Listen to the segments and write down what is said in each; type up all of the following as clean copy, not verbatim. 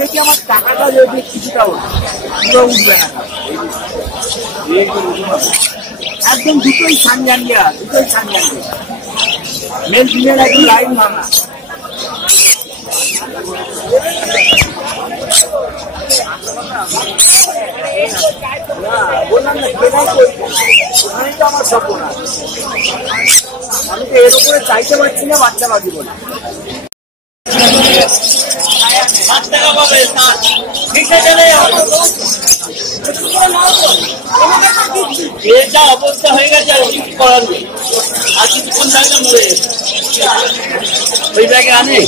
দেখি আমার টাকাটা যদি কিছুটা পুরো উঠবে না, একদম দুটোই সানজানিয়া, দুটোই সানজানিয়া মেল ফিমেল একদম লাইন ভাঙা। বললাম না ওখানে তো আমার স্বপ্ন না, আমি তো এর উপরে চাইতে পারছি না বাচ্চা বাজি বলে। যা অবস্থা হয়ে গেছে আর কিছু করার নেই, আর কিছুক্ষণ থাকলে মরে যাবে। ওই ব্যাগে আনে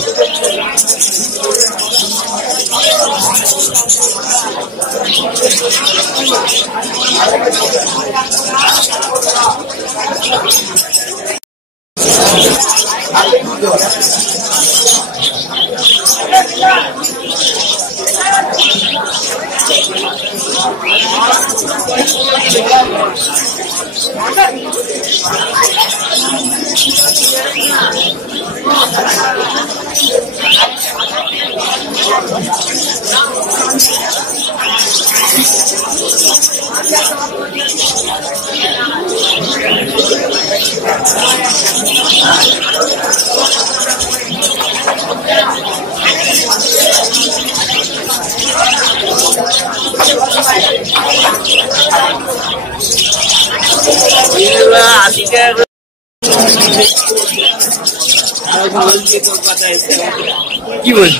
কি বল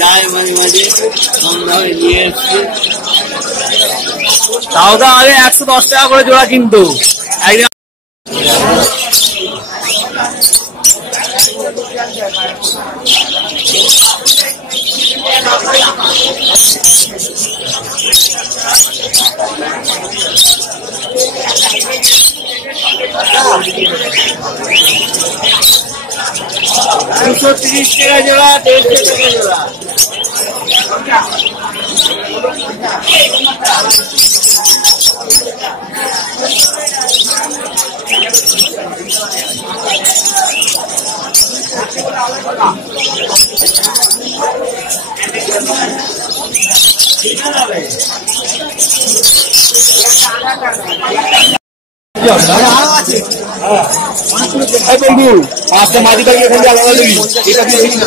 যায় মাঝে মাঝে কম দামে নিয়ে এসছে, তাও তো আগে 110 টাকা করে জোড়া কিন্তু $230 টাকা জোড়া, 150 টাকা জোড়া। পাঁচটা মাঝি পাখি এখানে আলাদা দিবি, এটা দিয়ে দিবি না।